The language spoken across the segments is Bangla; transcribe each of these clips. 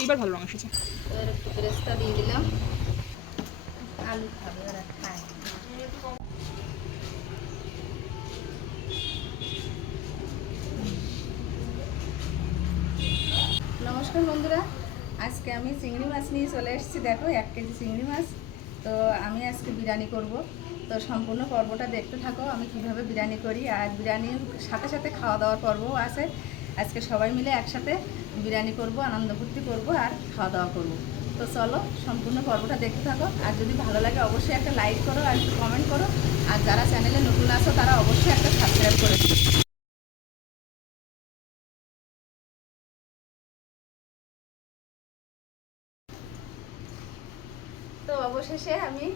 এইবার ভালো রং এসেছে। নমস্কার বন্ধুরা, আজকে আমি চিংড়ি মাছ নিয়ে চলে এসেছি। দেখো, এক কেজি চিংড়ি মাছ। তো আমি আজকে বিরিয়ানি করব। তো সম্পূর্ণ পর্বটা দেখতে থাকো, আমি কীভাবে বিরিয়ানি করি আর বিরিয়ানির সাথে সাথে খাওয়া দাওয়ার পর্বও আছে। আজকে সবাই মিলে একসাথে বিরিয়ানি করব, আনন্দ ফুর্তি করব আর খাওয়া দাওয়া করব। তো চলো, সম্পূর্ণ পর্বটা দেখতে থাকো। আর যদি ভালো লাগে অবশ্যই একটা লাইক করো আর একটু কমেন্ট করো। আর যারা চ্যানেলে নতুন আছো, তারা অবশ্যই একটা সাবস্ক্রাইব করে তো অবশেষে আমি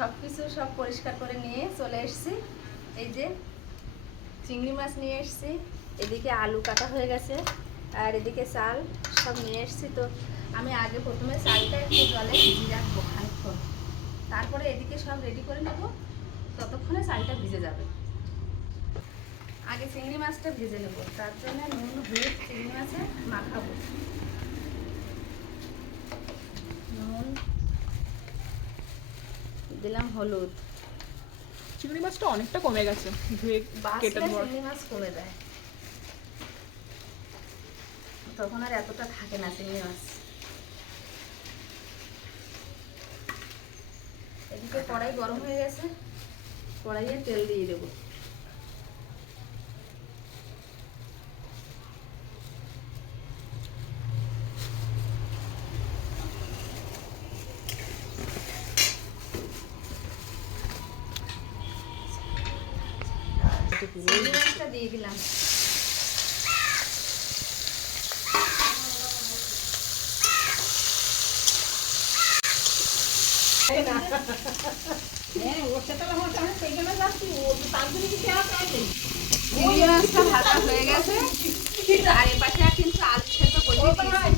সব কিছু সব পরিষ্কার করে নিয়ে চলে এসেছি। এই যে চিংড়ি মাছ নিয়ে এসেছি। এদিকে আলু কাটা হয়ে গেছে আর এদিকে চাল সব নিয়ে এসেছি। তো আমি আগে প্রথমে চালটা একটু জলে ভিজিয়ে রাখব খানিক্ষণ তারপরে এদিকে সব রেডি করে নেব। ততক্ষণে চালটা ভিজে যাবে। আগে চিংড়ি মাছটা ভেজে নেব। তার জন্য নুন, হলুদ, চিংড়ি মাছে মাখাবো। নুন দিলাম হলুদ। চিংড়ি মাছটা অনেকটা কমে গেছে। ধুয়ে কেটে ধোয়া চিংড়ি মাছ কমে যায়। তখন আর এতটা থাকে না চিংড়ি মাছ। এদিকে কড়াই গরম হয়ে গেছে। কড়াইয়ে তেল দিয়ে দেবো চিংড়ি মাছটা দিয়ে দিলাম চিংড়ি মাছটা ভাজা হয়ে গেছে আর এ পাশে কিন্তু আলু সেদ্ধ বসিয়ে দিয়েছি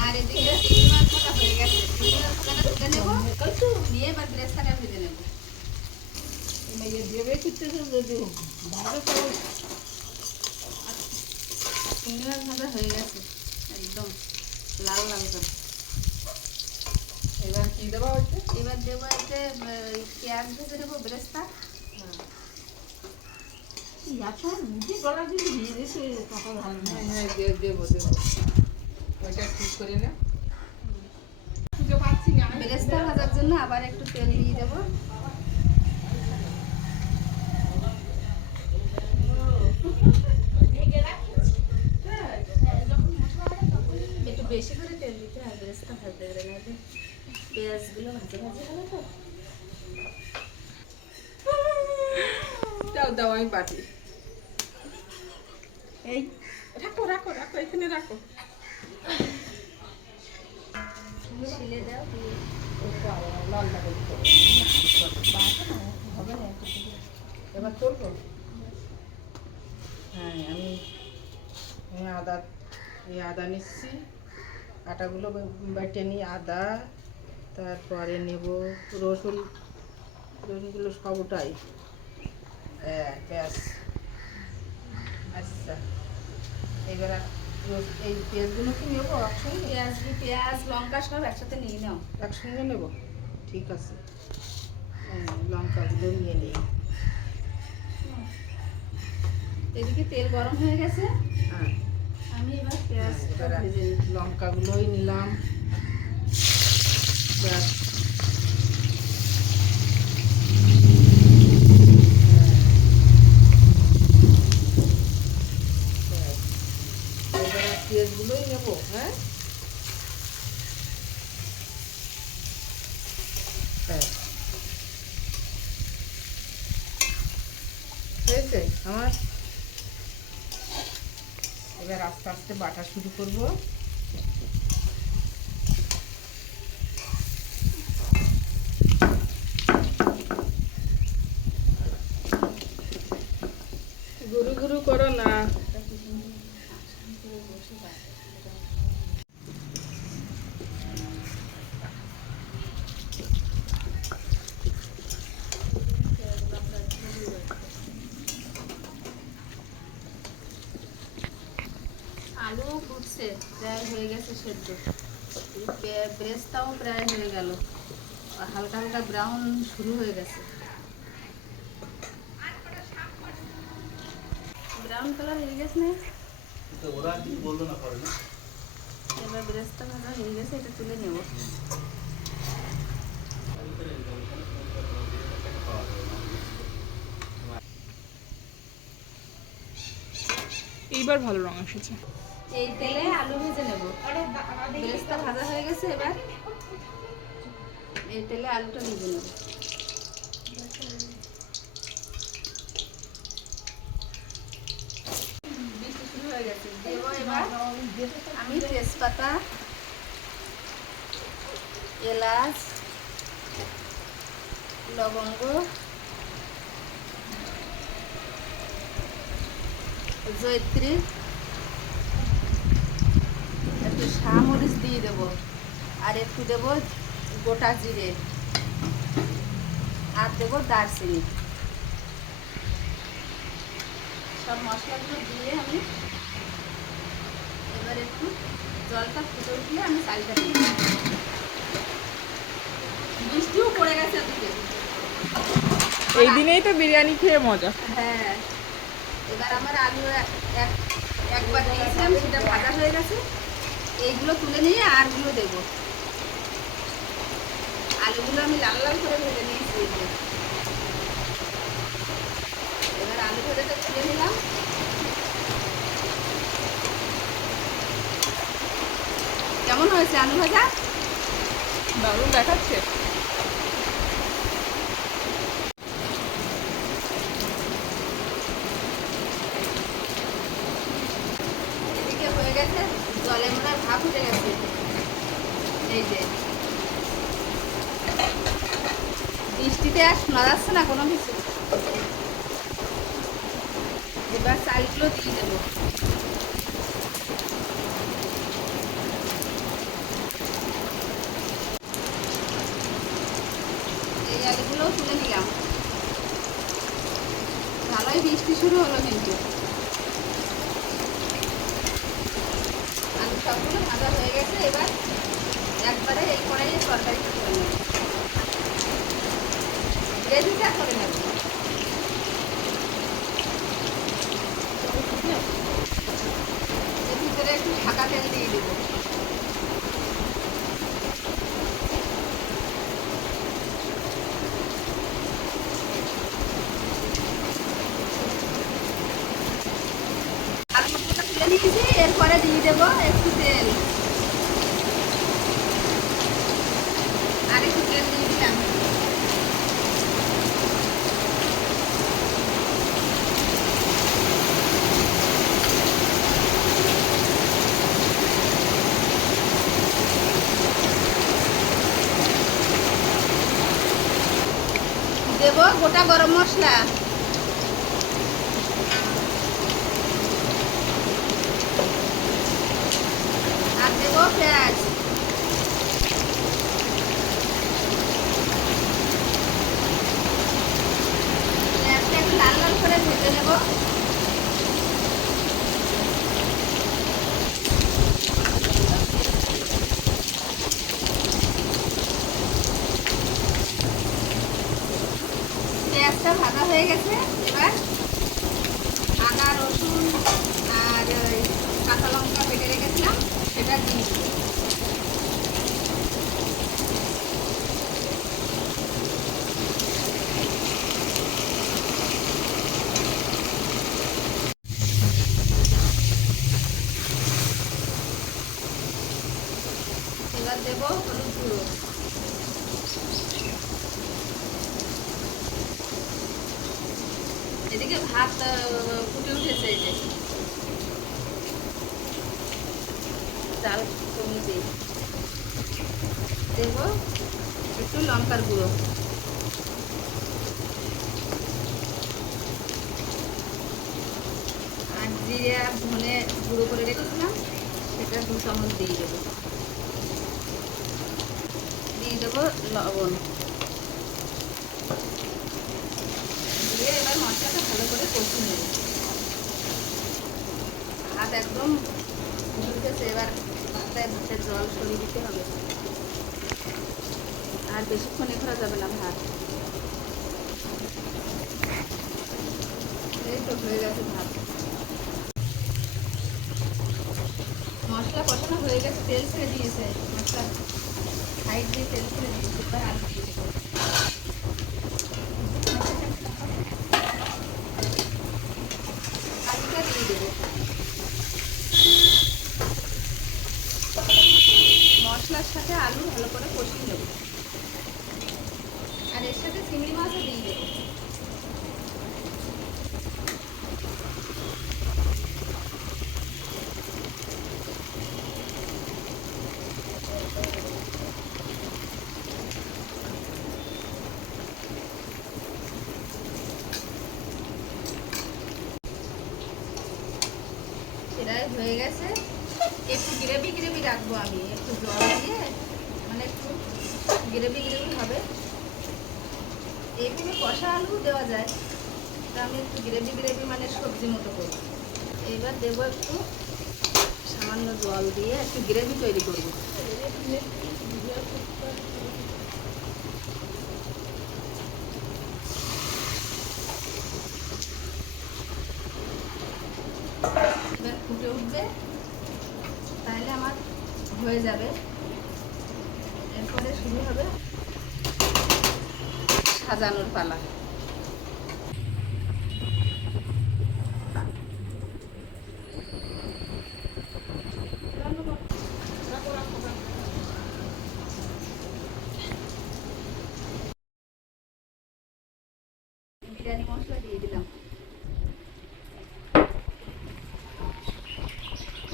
আর এদিকে চিংড়ি মাছ ভাজা হয়ে গেছে চিংড়ি মাছ ভাজাটা তুলে নেব নিয়ে এবার ব্রেস্তাটা ভেজে নেব চিংড়ি মাছ ভাজা হয়ে গেছে একদম লাল লাল করে। এবার কি দেবো হচ্ছে? এবার দেবো এতে পেঁয়াজ ভেজে দেবো ব্রেস্তা। হ্যাঁ হ্যাঁ দেবো দেবো। ওইটা ঠিক করে না। বেরেস্তা ভাজার জন্য আবার একটু তেল দিয়ে দেবো। বেশি করে তেল দিতে হয় বেরেস্তা ভাজতে গেলে না? পেঁয়াজগুলো ভাজা ভাজা হলো তো? দাও দাও আমি পাটি এই রাখো রাখো রাখো এখানে রাখো। শিলে দাও লাল হবে না। এবার করব হ্যাঁ আমি আমি আদা এই আদা নিচ্ছি। আটাগুলো বেটে নিই আদা তারপরে নেব রসুন রসুনগুলো সবটাই হ্যাঁ ব্যাস। আচ্ছা এবার এই পেঁয়াজগুলো কি নেব একসঙ্গে? পেঁয়াজ পেঁয়াজ লঙ্কা সব একসাথে নিয়ে নাও। একসঙ্গে নেব? ঠিক আছে। লঙ্কাগুলো নিয়ে নিই। এদিকে তেল গরম হয়ে গেছে। হ্যাঁ আমি এবার পেঁয়াজটা এবার ভেজে নিই লঙ্কাগুলোই নিলাম ব্যাস। হ্যাঁ। ব্যাস। এবার আর পেঁয়াজগুলোই নেব হ্যাঁ হ্যাঁ হয়েছে আমার এবার আস্তে আস্তে বাটা শুরু করব গুরু গুরু করো না গেছে প্রায় হয়ে গেছে সেদ্ধ এই প্রায় হয়ে গেল। হালকা হালকা ব্রাউন শুরু হয়ে গেছে। ব্রাউন কালার হয়ে গেছে না? ওরা কি বলল না করে না? এবার ব্রেস্তা ভাজা হয়ে গেছে এটা তুলে নেব। এইবার ভালো রং এসেছে। এই তেলে আলু ভেজে নেব। ব্রেস্তা ভাজা হয়ে গেছে এবার। এই তেলে আলুটা ভেজে নেব। আমি তেজপাতা, এলাচ, লবঙ্গ একটু শামরিচ দিয়ে দেব। আর একটু দেব গোটা জিরে। আর দেব দারচিনি। সব মশলাগুলো দিয়ে আমি এবার একটু জলটা ফুটে উঠলে আমি চালটা দিই বৃষ্টিও পড়ে গেছে ওদিকে এই দিনেই তো বিরিয়ানি খেয়ে মজা। হ্যাঁ। এবার আমার আলু এক- এক- একবার দিয়েছিলাম সেটা ভাজা হয়ে গেছে। এইগুলো তুলে নিয়ে আরগুলো দেবো। আলুগুলো আমি লাল লাল করে ভেজে নিয়েছি এবার আলু ভেজাটা তুলে নিলাম। কেমন হয়েছে আলু ভাজা? দারুণ দেখাচ্ছে এদিকে হয়ে গেছে মনে উঠে এই যে। বৃষ্টিতে আর শোনা যাচ্ছে না কোনো কিছু। এবার চালগুলো দিয়ে দেবো এই আলুগুলোও তুলে নিলাম ভালোই বৃষ্টি শুরু হলো কিন্তু আলু সবগুলো ভাজা হয়ে গেছে এবার একবারে এই কড়াইয়ে তরকারি করে নেব। গ্রেভিটা করে নেব এর ভিতরে একটু ঢাকা তেল দিয়ে দেবো আলু মশলাটা তুলে নিয়েছি এরপরে দিয়ে দেবো একটু তেল আর একটু তেল দিয়ে দিলাম দেব গোটা গরম মশলা। লাল লাল করে ভেজে নেব পেঁয়াজটা ভাজা হয়ে গেছে এবার আদা রসুন আর ওই কাঁচা লঙ্কা বেটে রেখেছিলাম সেটা দিয়ে দেবো এবার দেবো হলুদ গুঁড়ো। এদিকে ভাত আহ, ফুটে উঠেছে এই যে চাল কমিয়ে দিই দেব একটু লঙ্কার গুঁড়ো আর জিরে আর ধনে গুঁড়ো করে রেখেছিলাম সেটা দু চামচ দিয়ে দেবো দিয়ে এবার মশলাটা ভালো করে কষিয়ে একদম ভাতের জল সরিয়ে দিতে হবে আর বেশিক্ষণ এ করা যাবে না ভাত এই তো হয়ে গেছে ভাত মশলা কষানো হয়ে গেছে, তেল ছেড়ে দিয়েছে। মশলা সাইড দিয়ে আলু দেবো। আলুটা দিয়ে দেবো মশলার সাথে আলু ভালো করে কষিয়ে নেব আর এর সাথে চিংড়ি মাছও দিয়ে দেবো সেটাই হয়ে গেছে। একটু গ্রেভি গ্রেভি রাখব আমি। একটু জল দিয়ে মানে একটু গ্রেভি গ্রেভি হবে। এইভাবে কষা আলু দেওয়া যায়। তা আমি একটু গ্রেভি গ্রেভি মানে সবজি মতো করব। এবার দেবো একটু সামান্য জল দিয়ে একটু গ্রেভি তৈরি করব এবার ফুটে উঠবে তাহলে আমার হয়ে যাবে। এরপরে শুরু হবে সাজানোর পালা বিরিয়ানি মশলা দিয়ে দিলাম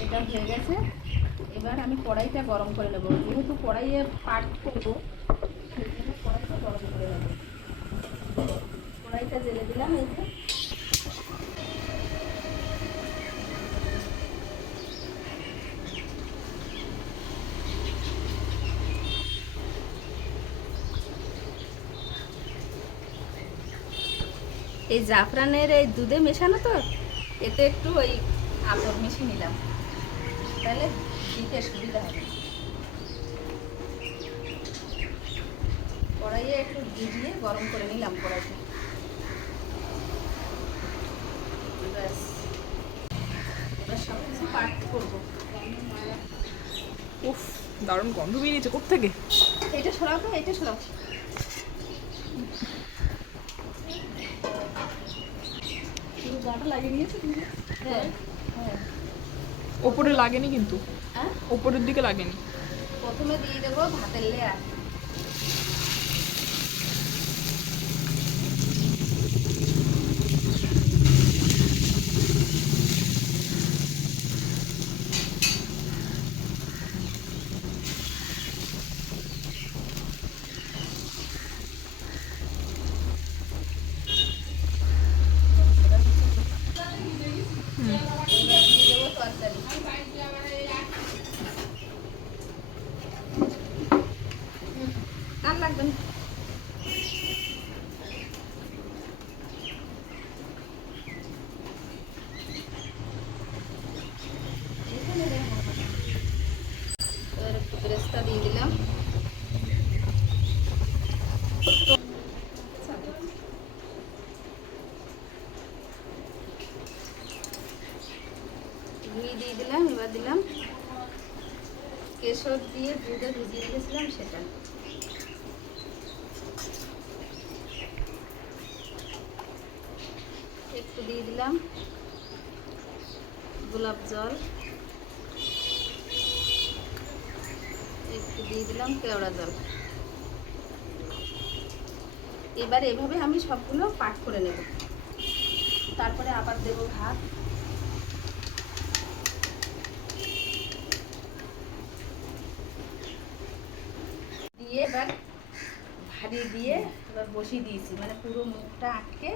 এটা হয়ে গেছে এবার আমি কড়াইটা গরম করে নেব। যেহেতু কড়াইয়ে পাট করব সেই জন্য কড়াইটা গরম করে নেব। কড়াইটা জেলে দিলাম এই যে। এই জাফরানের এই দুধে মেশানো তো, এতে একটু ওই আতর মিশিয়ে নিলাম। তাহলে দিতে সুবিধা হবে। কড়াইয়ে একটু ভিজিয়ে গরম করে নিলাম কড়াইটা ব্যাস। এবার সব কিছু পাট করব। উফ দারুণ গন্ধ বেরিয়েছে কোথেকে এইটা সরাও তো এইটা সরাও। পুরো গাটা লাগিয়ে নিয়েছে তুমি? হ্যাঁ। হ্যাঁ। ওপরে লাগেনি কিন্তু। হ্যাঁ? ওপরের দিকে লাগেনি। প্রথমে দিয়ে দেবো ভাতের লেয়ার। কেশর দিয়ে দুধে ভিজিয়ে রেখেছিলাম সেটা। একটু দিয়ে দিলাম গোলাপ জল। একটু দিয়ে দিলাম কেওড়া জল। এবার এভাবে আমি সবগুলো পাক করে নেব। তারপরে আবার দেবো ভাত। এবার ভারী দিয়ে এবার বসিয়ে দিয়েছি। মানে পুরো মুখটা আটকে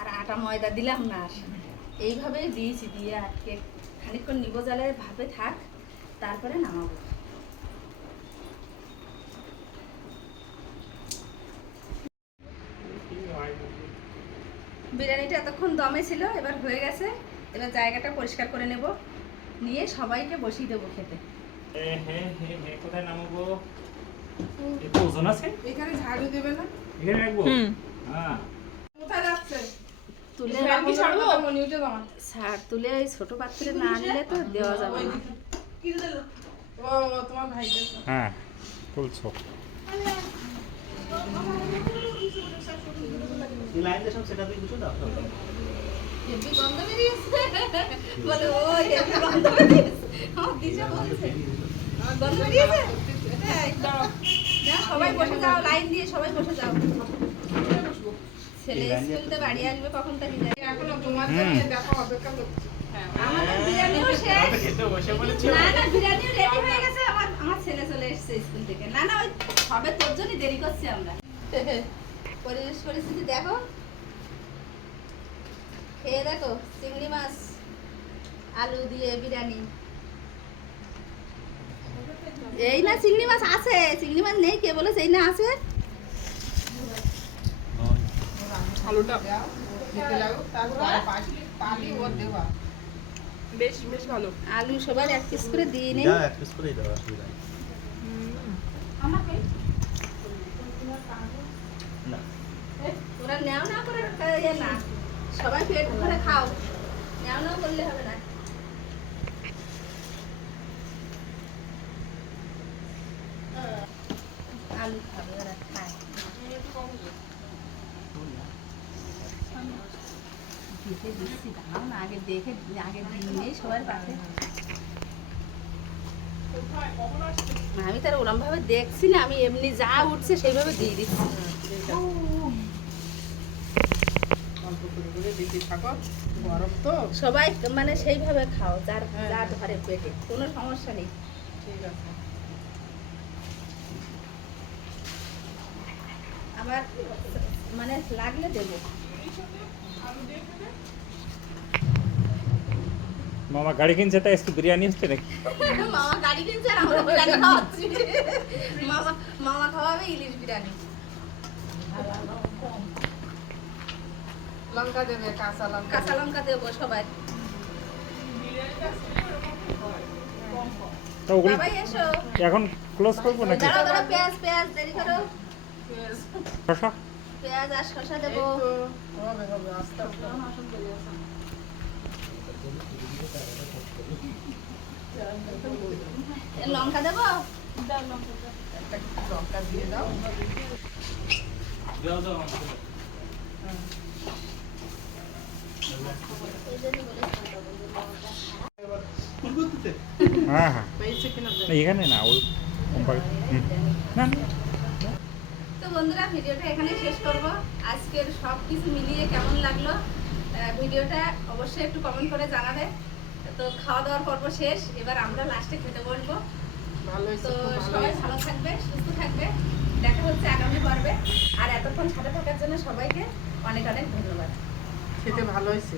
আর আটা ময়দা দিলাম না আর। এইভাবেই দিয়েছি, দিয়ে আটকে খানিকক্ষণ নিব জালের ভাবে থাক, তারপরে নামাবো। বিরিয়ানিটা এতক্ষণ দমে ছিল, এবার হয়ে গেছে। এবার জায়গাটা পরিষ্কার করে নেব। নিয়ে সবাইকে বসিয়ে দেবো খেতে। এ হে হে হে কোথায় নামাবো? একটু ওজন আছে? এখানে ঝাড়ু দেবে না? এখানে রাখব? হ্যাঁ। কোথায় যাচ্ছে? তুলে ফ্যান ছাড়বো? মনে উঠে দাও সার তুলে ওই ছোট পাত্রে না নিলে তো দেওয়া যাবে না। ও ও, তোমার ভাইকে। হ্যাঁ তুলছো। এই সব সেটা দিয়ে বুঝো দাও। হেভি গন্ধ বেরিয়েছে। বলে ও হেভি গন্ধ বেরিয়েছে। আমার দিশা বলছে গন্ধ বেরিয়েছে? তাই? সবাই বসে যাও লাইন দিয়ে সবাই বসে যাও। ছেলে স্কুল থেকে বাড়ি আসবে কখন তা জানি এখনও তোমার জন্য দেখো অপেক্ষা করছি। আমাদের বিরিয়ানিও শেষ। খেতে বসে বলেছি। না না বিরিয়ানিও রেডি হয়ে গেছে আমার আমার ছেলে চলে এসেছে স্কুল থেকে। না না ওই সবে তোর জন্য দেরি করছি আমরা। পরিবেশ পরিস্থিতি দেখো। খেয়ে দেখো চিংড়ি মাছ আলু দিয়ে বিরিয়ানি। এই না চিংড়ি মাছ আছে চিংড়ি মাছ নেই কে বলে এই না আছে? আলুটা দিতে লাগো তারপর পালি পালি ও দেওয়া। বেশ বেশ ভালো। আলু সবার এক পিস করে দিয়ে নেই। এক পিস করেই দাও অসুবিধা নেই। না। ওরা নেও না করে ইয়ে না। সবাই পেট ভরে খাও। নেও না করলে হবে না আলু খাবে ওরা খায় দিতে আগে দেখে আগে দিই সবার পাশে আমি তার ওরম ভাবে দেখছি না আমি এমনি যা উঠছে সেইভাবে দিয়ে দিচ্ছি সবাই মানে সেইভাবে খাও যার হ্যাঁ। ঘরে পেটে কোনো সমস্যা নেই আমার মানে লাগলে দেবো মামা গাড়ি কিনছে তাই আজকে বিরিয়ানি হচ্ছে নাকি? মামা গাড়ি কিনছে আর আমরা বিরিয়ানি খাওয়াচ্ছি। মামা মামা খাওয়াবে ইলিশ বিরিয়ানি। লঙ্কা দেবে কাঁচা লঙ্কা কাঁচা লঙ্কা দেবো সবাই। তো এসো। এখন ক্লোজ করব নাকি? পেঁয়াজ পেঁয়াজ দেরি করো। পেঁয়াজ। আর শসা দেবো। হবে হবে আস্তে আস্তে লঙ্কা দেবো? লঙ্কা দিয়ে দাও হ্যাঁ। হ্যাঁ এখানে না ওই না। তো বন্ধুরা ভিডিওটা এখানে শেষ করব। আজকের সব কিছু মিলিয়ে কেমন লাগল? ভিডিওটা অবশ্যই একটু কমেন্ট করে জানাবে। তো খাওয়া দাওয়ার পর্ব শেষ। এবার আমরা লাস্টে খেতে হয়েছে তো সবাই ভালো থাকবে সুস্থ থাকবে। দেখা হচ্ছে আগামী পর্বে। আর এতক্ষণ সাথে থাকার জন্য সবাইকে অনেক অনেক ধন্যবাদ। খেতে ভালো হয়েছে।